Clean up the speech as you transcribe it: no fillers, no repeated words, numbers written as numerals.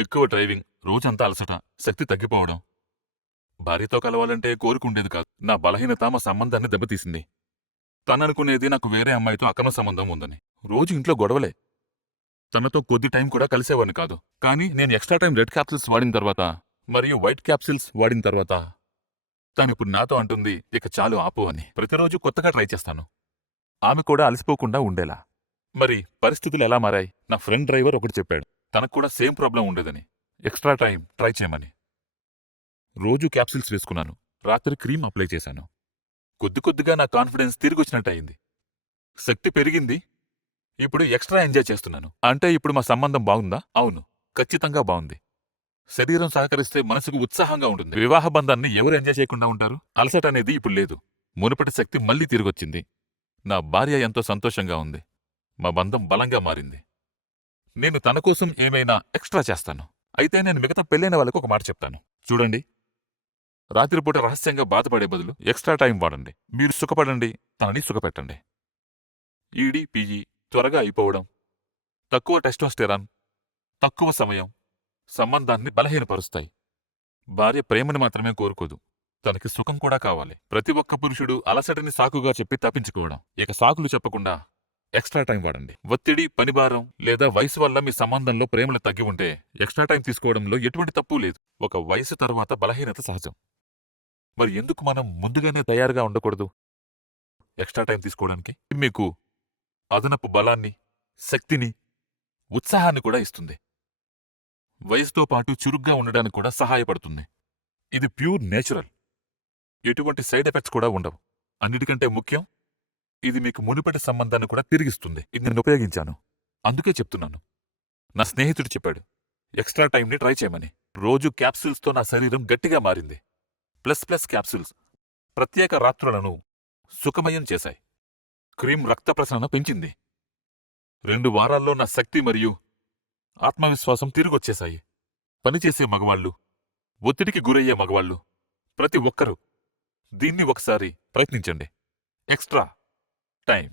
ఎక్కువ డ్రైవింగ్, రోజంతా అలసట, శక్తి తగ్గిపోవడం. భార్యతో కలవాలంటే కోరుకుండేది కాదు. నా బలహీనత మా సంబంధాన్ని దెబ్బతీసింది. తననుకునేది నాకు వేరే అమ్మాయితో అక్రమ సంబంధం ఉందని. రోజు ఇంట్లో గొడవలే. తనతో కొద్ది టైం కూడా కలిసేవాడిని కాదు. కానీ నేను ఎక్స్ట్రా టైం రెడ్ క్యాప్సిల్స్ వాడిన తర్వాత మరియు వైట్ క్యాప్సిల్స్ వాడిన తర్వాత తనిప్పుడు నాతో అంటుంది, ఇక చాలు ఆపు అని. ప్రతిరోజు కొత్తగా ట్రై చేస్తాను, ఆమె కూడా అలసిపోకుండా ఉండేలా. మరి పరిస్థితులు ఎలా మారాయి? నా ఫ్రెండ్ డ్రైవర్ ఒకటి చెప్పాడు, తనకు కూడా సేమ్ ప్రాబ్లం ఉండేదని. ఎక్స్ట్రా టైం ట్రై చేయమని. రోజు క్యాప్సిల్స్ వేసుకున్నాను, రాత్రి క్రీమ్ అప్లై చేశాను. కొద్ది కొద్దిగా నా కాన్ఫిడెన్స్ తిరిగొచ్చినట్టయింది. శక్తి పెరిగింది. ఇప్పుడు ఎక్స్ట్రా ఎంజాయ్ చేస్తున్నాను. అంటే ఇప్పుడు మా సంబంధం బాగుందా? అవును, ఖచ్చితంగా బాగుంది. శరీరం సహకరిస్తే మనసుకు ఉత్సాహంగా ఉంటుంది. వివాహ బంధాన్ని ఎవరు ఎంజాయ్ చేయకుండా ఉంటారు? అలసట అనేది ఇప్పుడు లేదు. మునుపటి శక్తి మళ్లీ తిరిగొచ్చింది. నా భార్య ఎంతో సంతోషంగా ఉంది. మా బంధం బలంగా మారింది. నేను తన కోసం ఏమైనా ఎక్స్ట్రా చేస్తాను. అయితే నేను మిగతా పెళ్ళైన వాళ్ళకు ఒక మాట చెప్తాను. చూడండి, రాత్రిపూట రహస్యంగా బాధపడే బదులు ఎక్స్ట్రా టైం వాడండి. మీరు సుఖపడండి, తనని సుఖపెట్టండి. ఈడీ పీజీ త్వరగా అయిపోవడం, తక్కువ టెస్టోస్టెరాన్, తక్కువ సమయం సంబంధాన్ని బలహీనపరుస్తాయి. భార్య ప్రేమని మాత్రమే కోరుకోదు, తనకి సుఖం కూడా కావాలి. ప్రతి ఒక్క పురుషుడు అలసటని సాకుగా చెప్పి తప్పించుకోవడం. ఇక సాకులు చెప్పకుండా ఎక్స్ట్రా టైం వాడండి. ఒత్తిడి, పనిభారం లేదా వయసు వల్ల మీ సంబంధంలో ప్రేమలు తగ్గి ఉంటే ఎక్స్ట్రా టైం తీసుకోవడంలో ఎటువంటి తప్పు లేదు. ఒక వయసు తర్వాత బలహీనత సహజం. మరి ఎందుకు మనం ముందుగానే తయారుగా ఉండకూడదు ఎక్స్ట్రా టైం తీసుకోవడానికి? మీకు అదనపు బలాన్ని, శక్తిని, ఉత్సాహాన్ని కూడా ఇస్తుంది. వయసుతో పాటు చురుగ్గా ఉండడానికి కూడా సహాయపడుతుంది. ఇది ప్యూర్ నేచురల్. ఎటువంటి సైడ్ ఎఫెక్ట్స్ కూడా ఉండవు. అన్నిటికంటే ముఖ్యం, ఇది మీకు మునుపటి సంబంధాన్ని కూడా తిరిగిస్తుంది. ఇది నేను ఉపయోగించాను, అందుకే చెప్తున్నాను. నా స్నేహితుడు చెప్పాడు ఎక్స్ట్రా టైంని ట్రై చేయమని. రోజు క్యాప్సూల్స్తో నా శరీరం గట్టిగా మారింది. ప్లస్ క్యాప్సూల్స్ ప్రత్యేక రాత్రులను సుఖమయం చేశాయి. క్రీమ్ రక్త ప్రసరణ పెంచింది. 2 వారాల్లో నా శక్తి మరియు ఆత్మవిశ్వాసం తిరిగొచ్చేశాయి. పనిచేసే మగవాళ్లు, ఒత్తిడికి గురయ్యే మగవాళ్లు, ప్రతి ఒక్కరూ దీన్ని ఒకసారి ప్రయత్నించండి. Extra time.